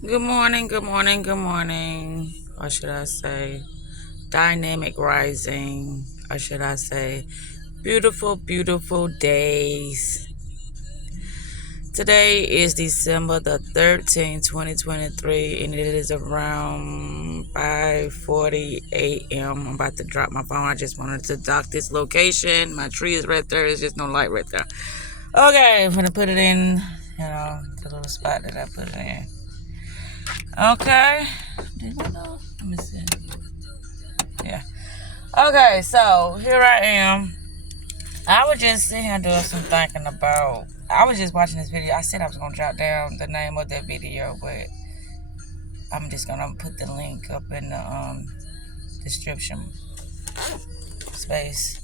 Good morning, good morning, good morning. Or should I say, dynamic rising? Or should I say, beautiful, beautiful days? Today is December the 13th, 2023, and it is around 5:40 a.m. I'm about to drop my phone. I just wanted to dock this location. My tree is right there. There's just no light right there. Okay, I'm gonna put it in, the little spot that I put it in. Okay. Did I know? Let me see. Yeah. Okay, so here I am. I was just sitting here doing some thinking about. I was just watching this video. I said I was gonna jot down the name of that video, but I'm just gonna put the link up in the description space.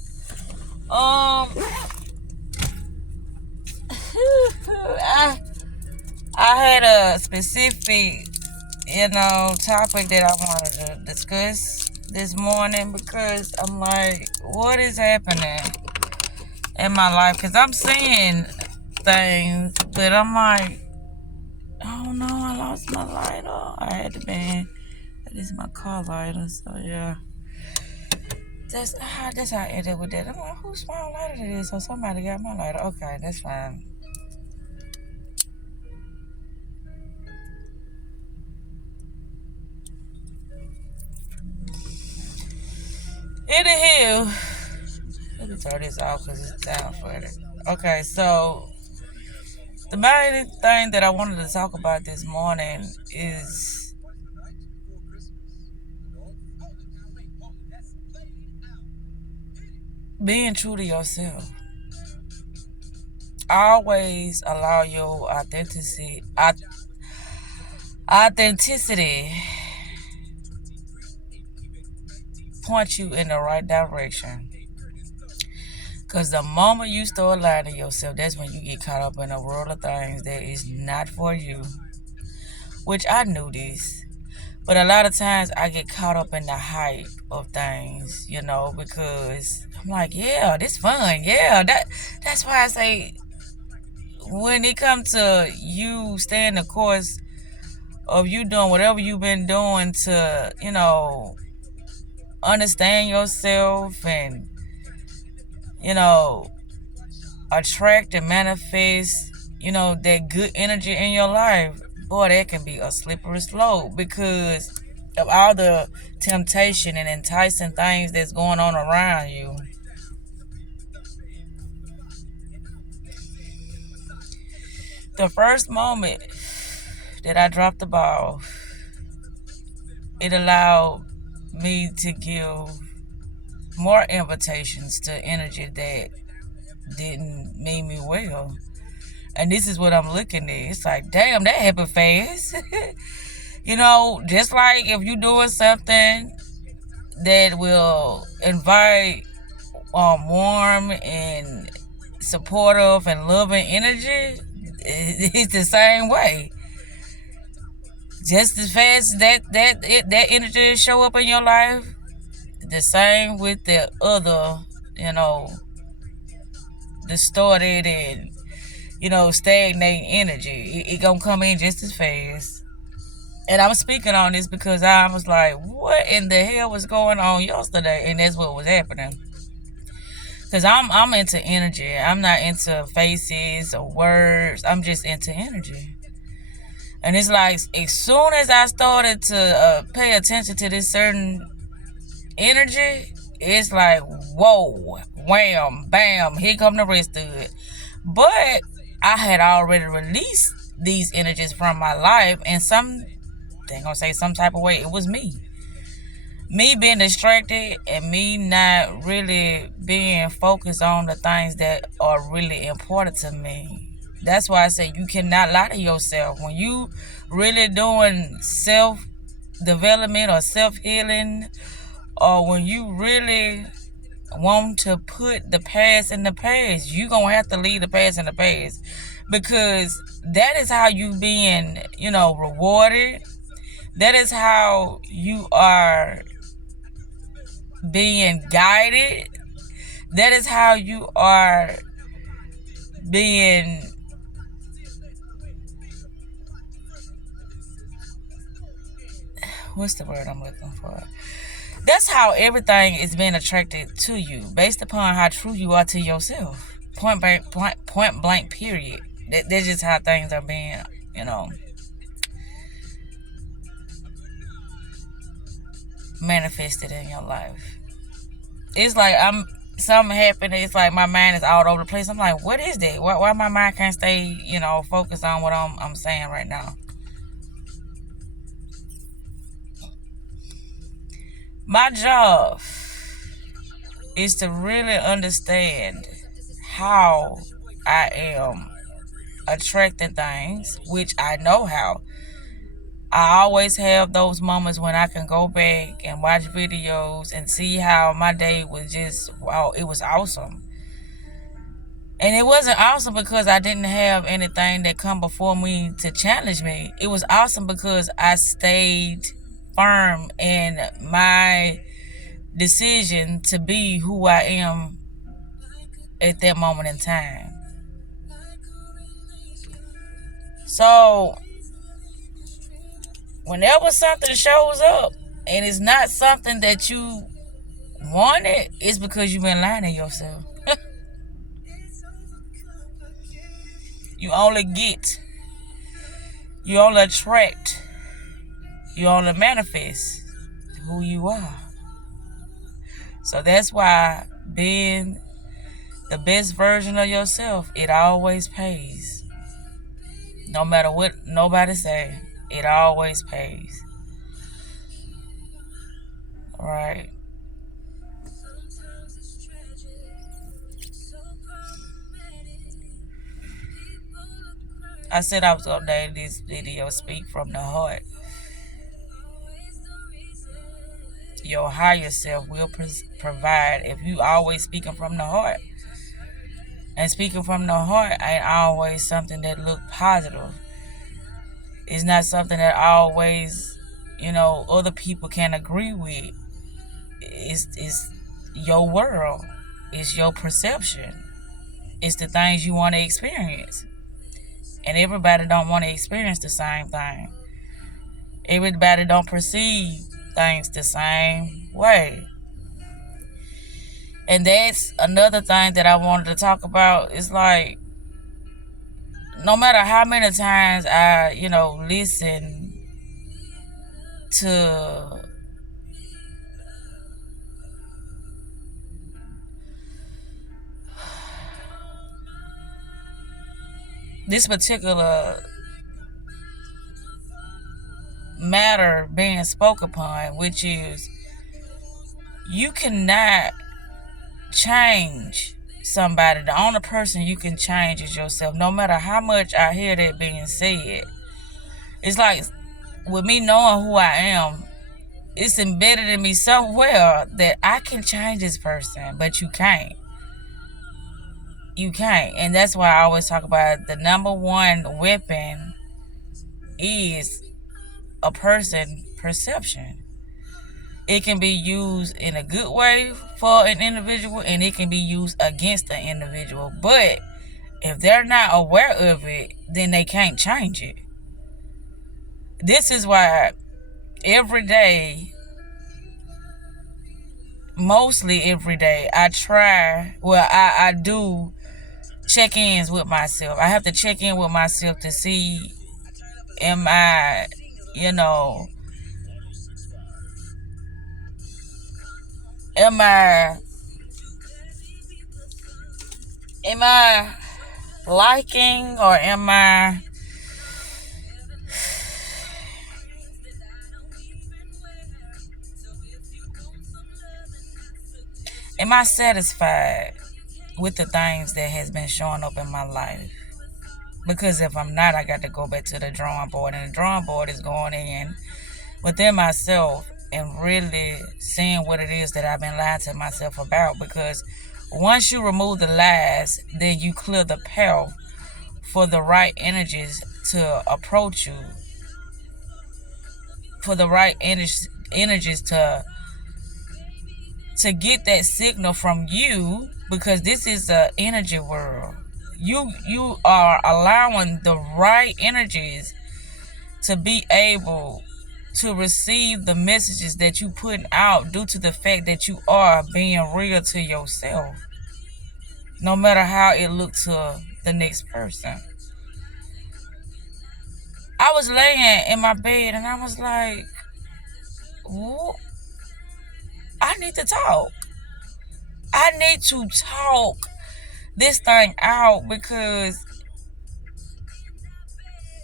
I I had a specific topic that I wanted to discuss this morning because I'm like, what is happening in my life? Because I'm seeing things, but I'm like, oh no, I lost my lighter. I had the band. This is my car lighter, so yeah. That's how I ended with that. I'm like, whose small lighter it is? So somebody got my lighter. Okay, that's fine. Anywho, let me turn this off because it's down for it. Okay, so the main thing that I wanted to talk about this morning is being true to yourself. Always allow your authenticity point you in the right direction. Because the moment you start lying to yourself, that's when you get caught up in a world of things that is not for you. Which I knew this. But a lot of times I get caught up in the hype of things, because I'm like, yeah, this fun. Yeah, that's why I say when it comes to you staying the course of you doing whatever you've been doing to, understand yourself and, you know, attract and manifest, that good energy in your life, boy, that can be a slippery slope because of all the temptation and enticing things that's going on around you. The first moment that I dropped the ball, it allowed me to give more invitations to energy that didn't mean me well. And this is what I'm looking at. It's like, damn, that happened fast. Just like if you're doing something that will invite warm and supportive and loving energy, it's the same way. Just as fast that energy show up in your life, the same with the other, distorted and stagnating energy. It gonna come in just as fast. And I'm speaking on this because I was like, what in the hell was going on yesterday? And that's what was happening. Because I'm into energy. I'm not into faces or words. I'm just into energy. And it's like, as soon as I started to pay attention to this certain energy, it's like, whoa, wham, bam, here come the rest of it. But I had already released these energies from my life, and they gonna say some type of way, it was me being distracted and me not really being focused on the things that are really important to me. That's why I say you cannot lie to yourself. When you really doing self development or self healing, or when you really want to put the past in the past, you gonna have to leave the past in the past, because that is how you being rewarded. That is how you are being guided. That is how you are being what's the word I'm looking for? That's how everything is being attracted to you, based upon how true you are to yourself. Point blank, period. That's just how things are being, you know, manifested in your life. It's like something happened. It's like my mind is all over the place. I'm like, what is that? Why my mind can't stay, focused on what I'm saying right now? My job is to really understand how I am attracting things, which I know how. I always have those moments when I can go back and watch videos and see how my day was just, wow, it was awesome. And it wasn't awesome because I didn't have anything that come before me to challenge me. It was awesome because I stayed firm in my decision to be who I am at that moment in time. So whenever something shows up and it's not something that you wanted, it's because you've been lying to yourself. You only get, you only attract, you only manifest who you are. So that's why being the best version of yourself, it always pays. No matter what nobody say, it always pays. All right. I said I was going to name this video Speak from the Heart. Your higher self will provide if you always speaking from the heart. And speaking from the heart ain't always something that look positive. It's not something that always, other people can agree with. It's your world. It's your perception. It's the things you want to experience. And everybody don't want to experience the same thing. Everybody don't perceive things the same way. And that's another thing that I wanted to talk about. It's like, no matter how many times I, listen to this particular matter being spoke upon, which is you cannot change somebody. The only person you can change is yourself. No matter how much I hear that being said, it's like with me knowing who I am, it's embedded in me so well that I can change this person, but you can't. You can't. And that's why I always talk about the number one weapon is a person perception. It can be used in a good way for an individual, and it can be used against an individual. But if they're not aware of it, then they can't change it. This is why every day, mostly every day, I do check-ins with myself. I have to check in with myself to see, am I, am I liking, or am I satisfied with the things that has been showing up in my life? Because if I'm not, I got to go back to the drawing board. And the drawing board is going in within myself and really seeing what it is that I've been lying to myself about. Because once you remove the lies, then you clear the path for the right energies to approach you. For the right energies to get that signal from you, because this is the energy world. You are allowing the right energies to be able to receive the messages that you putting out due to the fact that you are being real to yourself, no matter how it looks to the next person. I was laying in my bed and I was like, I need to talk. I need to talk this thing out because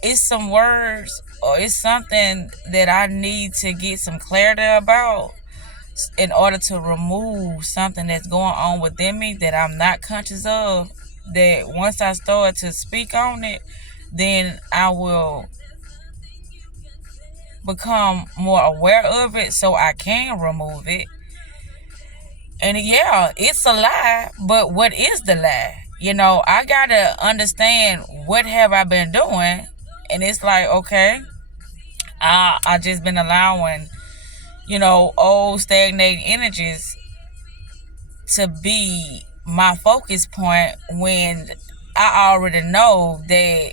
it's some words or it's something that I need to get some clarity about in order to remove something that's going on within me that I'm not conscious of. That once I start to speak on it, then I will become more aware of it so I can remove it. And yeah, it's a lie, but what is the lie? I gotta understand what have I been doing. And it's like, okay, I just been allowing, old stagnating energies to be my focus point when I already know that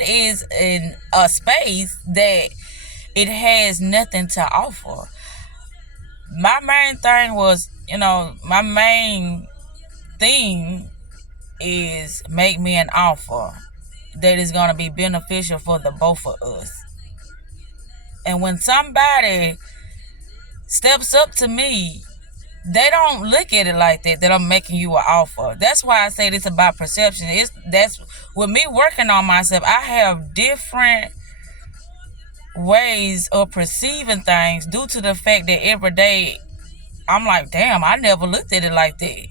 is in a space that it has nothing to offer. My main thing was, my main thing is make me an offer that is going to be beneficial for the both of us. And when somebody steps up to me, they don't look at it like that I'm making you an offer. That's why I say this about perception. That's with me working on myself. I have different ways of perceiving things due to the fact that every day I'm like, damn, I never looked at it like that.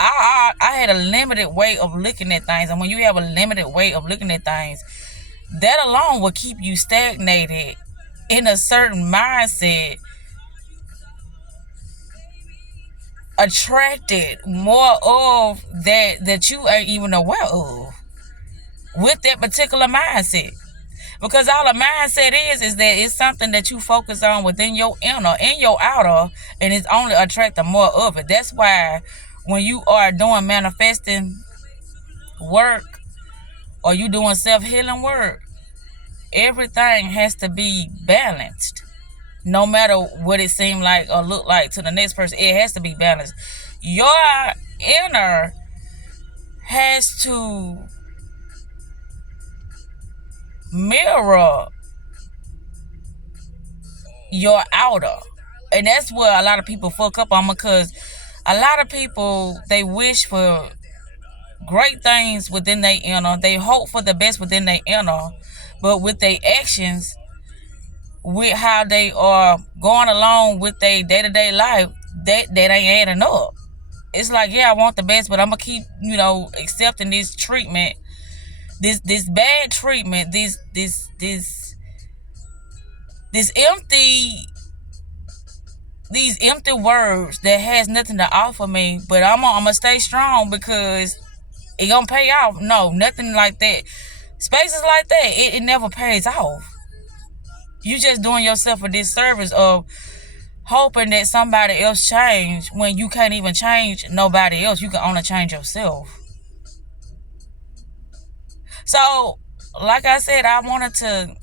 I had a limited way of looking at things. And when you have a limited way of looking at things, that alone will keep you stagnated in a certain mindset, attracted more of that you ain't even aware of with that particular mindset. Because all a mindset is that it's something that you focus on within your inner and your outer, and it's only attracting more of it. That's why when you are doing manifesting work or you doing self-healing work, everything has to be balanced. No matter what it seems like or look like to the next person, it has to be balanced. Your inner has to mirror your outer. And that's where a lot of people fuck up on, because a lot of people, they wish for great things within their inner. They hope for the best within their inner. But with their actions, with how they are going along with their day-to-day life, that ain't adding up. It's like, yeah, I want the best, but I'm gonna keep, accepting this treatment, this bad treatment, this empty, these empty words that has nothing to offer me. But I'm gonna stay strong because it gonna pay off. No, nothing like that. Spaces like that, it never pays off. You just doing yourself a disservice of hoping that somebody else change when you can't even change nobody else. You can only change yourself. So, like I said, I wanted to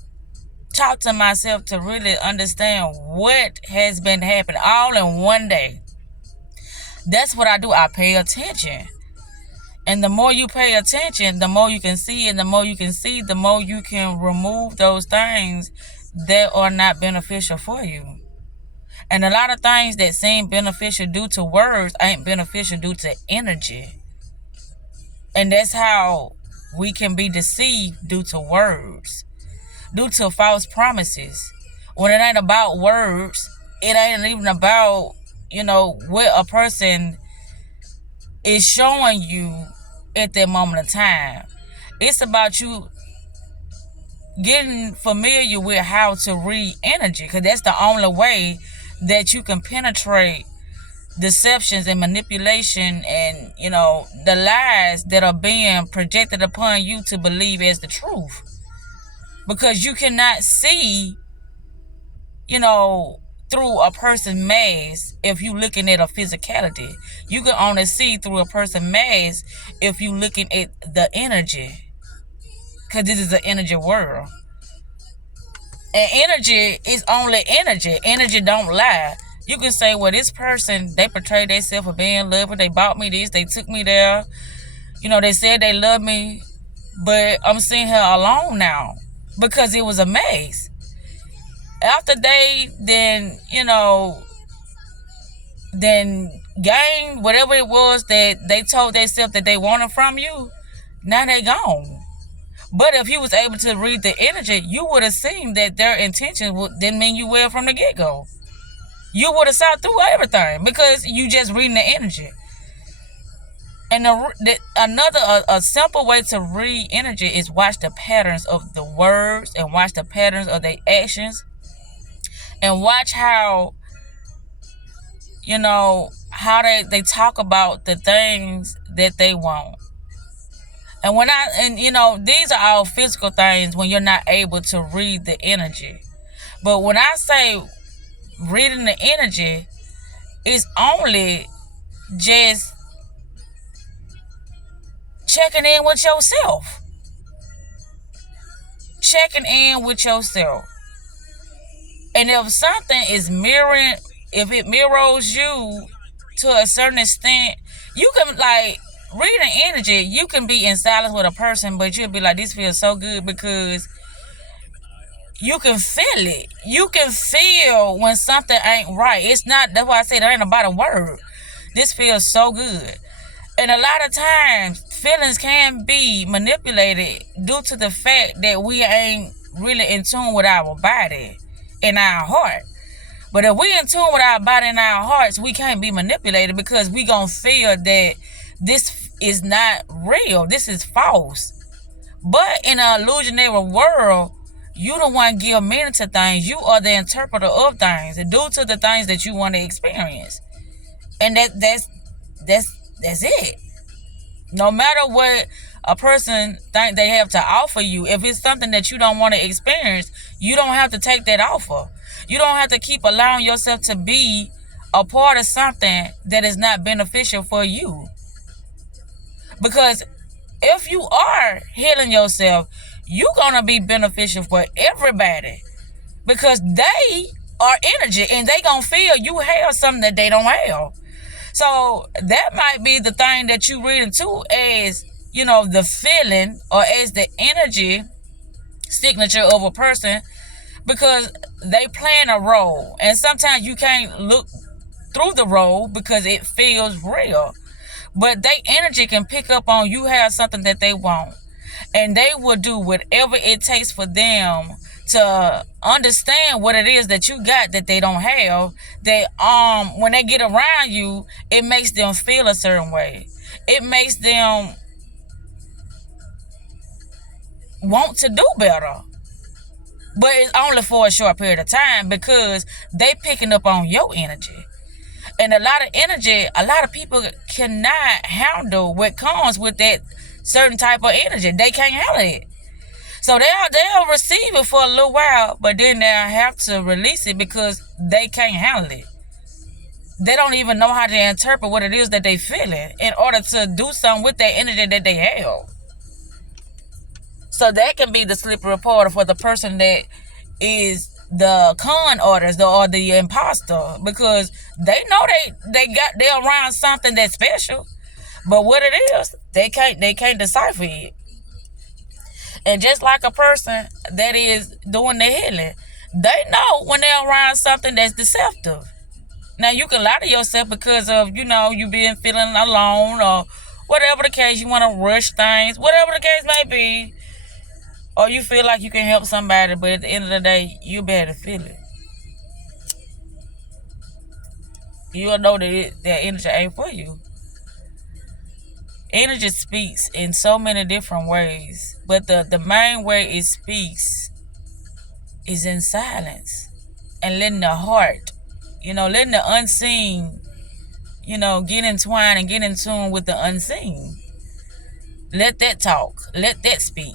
talk to myself to really understand what has been happening all in one day. That's what I do. I pay attention. And the more you pay attention, the more you can see. And the more you can see, the more you can remove those things that are not beneficial for you. And a lot of things that seem beneficial due to words ain't beneficial due to energy. And that's how we can be deceived due to words, due to false promises. When it ain't about words, it ain't even about, what a person is showing you at that moment of time. It's about you getting familiar with how to read energy, because that's the only way that you can penetrate deceptions and manipulation and, the lies that are being projected upon you to believe as the truth. Because you cannot see, through a person's mask if you looking at a physicality. You can only see through a person's mask if you looking at the energy. Because this is an energy world. And energy is only energy. Energy don't lie. You can say, well, this person, they portrayed themselves as being loving. They bought me this. They took me there. They said they love me. But I'm seeing her alone now because it was a mess. After they then gained whatever it was that they told themselves that they wanted from you, now they gone. But if you was able to read the energy, you would have seen that their intention didn't mean you well from the get-go. You would have saw through everything because you just reading the energy. And a simple way to read energy is watch the patterns of the words and watch the patterns of their actions and watch how they talk about the things that they want. And these are all physical things when you're not able to read the energy. But when I say reading the energy, it's only just checking in with yourself. Checking in with yourself. And if something is if it mirrors you to a certain extent, you can reading energy, you can be in silence with a person, but you'll be like, this feels so good because you can feel it. You can feel when something ain't right. That's why I say there ain't about a word. This feels so good. And a lot of times, feelings can be manipulated due to the fact that we ain't really in tune with our body and our heart. But if we in tune with our body and our hearts, we can't be manipulated because we gonna feel that this is not real. This is false. But in an illusionary world, you don't want to give meaning to things. You are the interpreter of things due to the things that you want to experience. And that's it. No matter what a person think they have to offer you, if it's something that you don't want to experience, you don't have to take that offer. You don't have to keep allowing yourself to be a part of something that is not beneficial for you. Because if you are healing yourself, you're going to be beneficial for everybody. Because they are energy and they going to feel you have something that they don't have. So that might be the thing that you read into as, the feeling or as the energy signature of a person, because they playing a role. And sometimes you can't look through the role because it feels real. But their energy can pick up on you have something that they want. And they will do whatever it takes for them to understand what it is that you got that they don't have. That when they get around you, it makes them feel a certain way. It makes them want to do better. But it's only for a short period of time because they picking up on your energy. And a lot of people cannot handle what comes with that certain type of energy. They can't handle it. So they'll receive it for a little while, but then they'll have to release it because they can't handle it. They don't even know how to interpret what it is that they feeling in order to do something with that energy that they have. So that can be the slippery part for the person that is the con artist or the imposter, because they know they're around something that's special, but what it is, they can't decipher it. And just like a person that is doing the healing, they know when they're around something that's deceptive. Now you can lie to yourself because of you being feeling alone or whatever the case. You want to rush things, whatever the case may be. Or you feel like you can help somebody, but at the end of the day, you better feel it. You'll know that that energy ain't for you. Energy speaks in so many different ways, but the main way it speaks is in silence and letting the heart, letting the unseen, get entwined and get in tune with the unseen. Let that talk. Let that speak.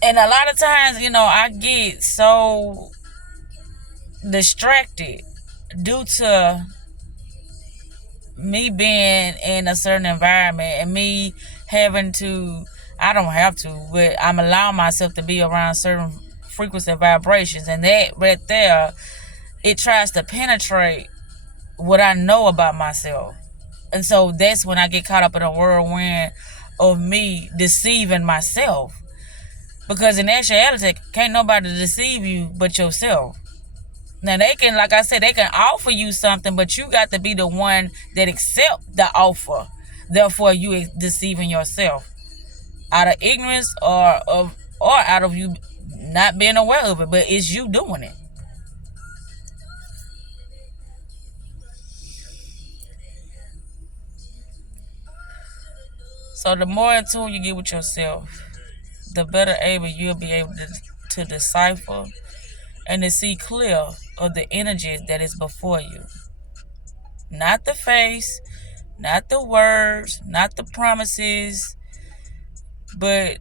And a lot of times, I get so distracted due to me being in a certain environment and me having to I don't have to, but I'm allowing myself to be around certain frequency vibrations, and that right there, it tries to penetrate what I know about myself. And so that's when I get caught up in a whirlwind of me deceiving myself. Because in actuality, can't nobody deceive you but yourself. Now they can, like I said, they can offer you something, but you got to be the one that accept the offer. Therefore, you deceiving yourself out of ignorance or out of you not being aware of it. But it's you doing it. So the more in tune you get with yourself, the better able you'll be able to decipher and to see clear of the energy that is before you. Not the face, not the words, not the promises, but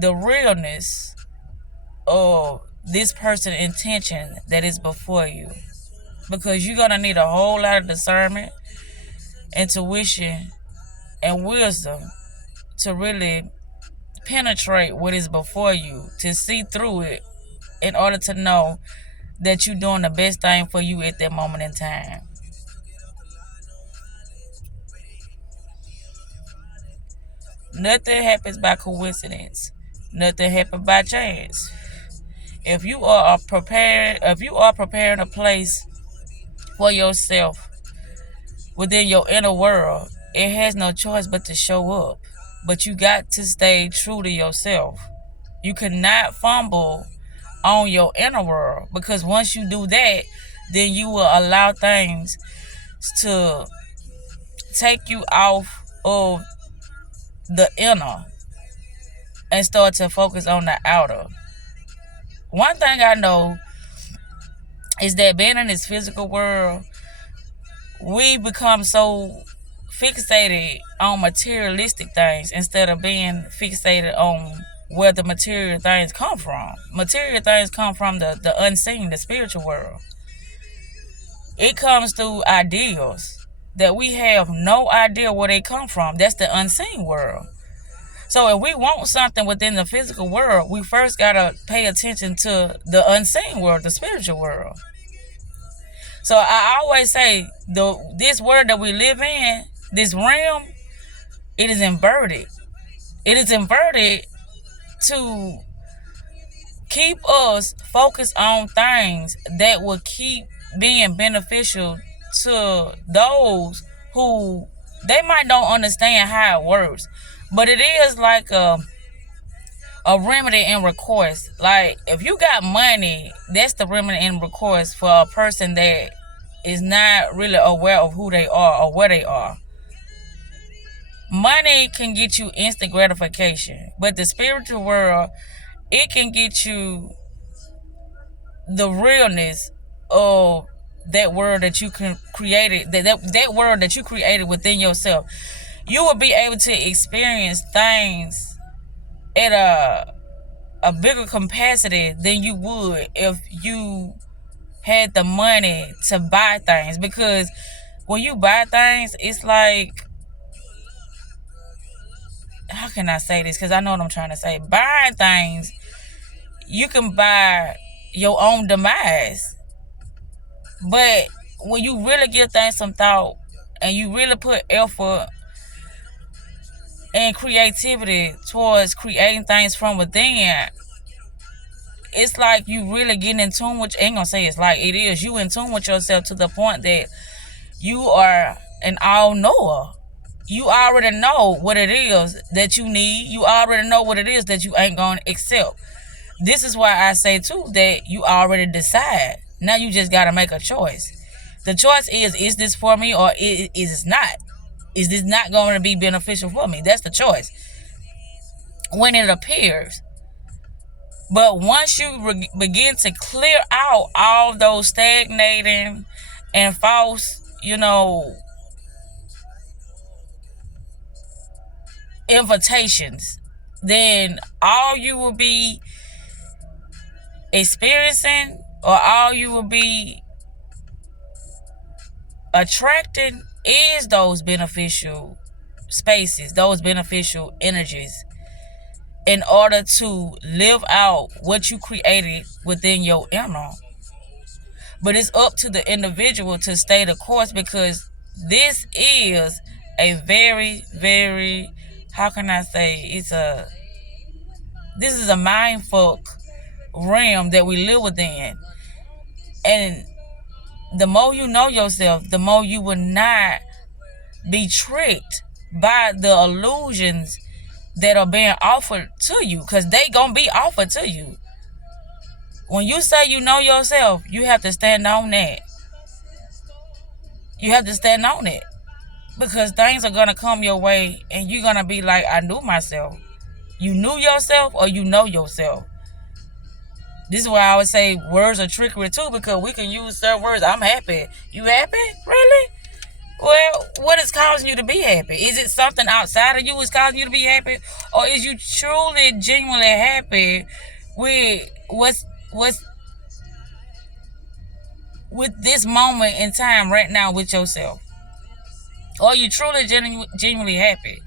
the realness of this person's intention that is before you. Because you're going to need a whole lot of discernment, intuition, and wisdom to really penetrate what is before you, to see through it in order to know that you're doing the best thing for you at that moment in time. Nothing happens by coincidence. Nothing happens by chance. If you are preparing a place for yourself within your inner world, it has no choice but to show up. But you got to stay true to yourself. You cannot fumble on your inner world, because once you do that, then you will allow things to take you off of the inner and start to focus on the outer. One thing I know is that being in this physical world, we become so fixated on materialistic things instead of being fixated on where the material things come from. Material things come from the unseen, the spiritual world. It comes through ideals that we have no idea where they come from. That's the unseen world. So if we want something within the physical world, we first got to pay attention to the unseen world, the spiritual world. So I always say, this world that we live in, this realm, it is inverted. It is inverted to keep us focused on things that will keep being beneficial to those who they might don't understand how it works. But it is like a remedy and recourse. Like, if you got money, that's the remedy and recourse for a person that is not really aware of who they are or where they are. Money can get you instant gratification, but the spiritual world, it can get you the realness of that world that you created, that world that you created within yourself. You will be able to experience things at a bigger capacity than you would if you had the money to buy things. Because when you buy things, it's like, how can I say this? Because I know what I'm trying to say. Buying things, you can buy your own demise. But when you really give things some thought and you really put effort and creativity towards creating things from within, it's like you really getting in tune with, ain't gonna say it's like, it is, you in tune with yourself to the point that you are an all-knower. You already know what it is that you need. You already know what it is that you ain't gonna accept. This is why I say too that you already decide. Now you just gotta make a choice. The choice is this for me or is it not? Is this not going to be beneficial for me? That's the choice when it appears. But once you begin to clear out all those stagnating and false, invitations, then all you will be experiencing or all you will be attracting is those beneficial spaces, those beneficial energies. in order to live out what you created within your inner. But it's up to the individual to stay the course, because this is a very, very, how can I say, this is a mindfuck realm that we live within. And the more you know yourself, the more you will not be tricked by the illusions that are being offered to you, because they gonna be offered to you. When you say you know yourself, you have to stand on that. You have to stand on it, because things are gonna come your way and you're gonna be like, I knew myself. You knew yourself, or you know yourself. This is why I would say words are trickery too, because we can use certain words. I'm happy. You happy? Really? Well, what is causing you to be happy? Is it something outside of you is causing you to be happy? Or is you truly, genuinely happy with what's with this moment in time right now with yourself? Or are you truly, genuinely happy?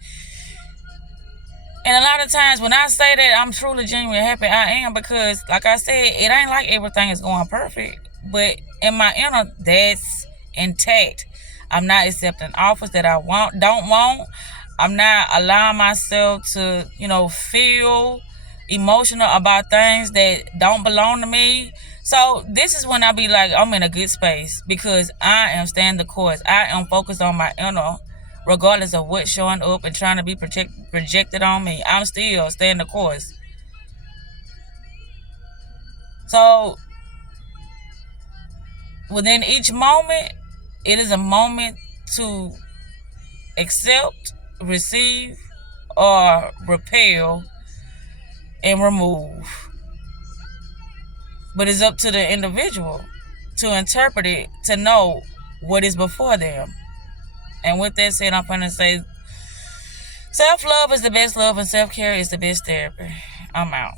And a lot of times when I say that I'm truly, genuinely happy, I am, because, like I said, it ain't like everything is going perfect. But in my inner, that's intact. I'm not accepting offers that I don't want. I'm not allowing myself to, feel emotional about things that don't belong to me. So this is when I be like, I'm in a good space, because I am staying the course. I am focused on my inner, regardless of what's showing up and trying to be projected on me. I'm still staying the course. So within each moment, it is a moment to accept, receive, or repel and remove. But it's up to the individual to interpret it, to know what is before them. And with that said, I'm going to say, self-love is the best love, and self-care is the best therapy. I'm out.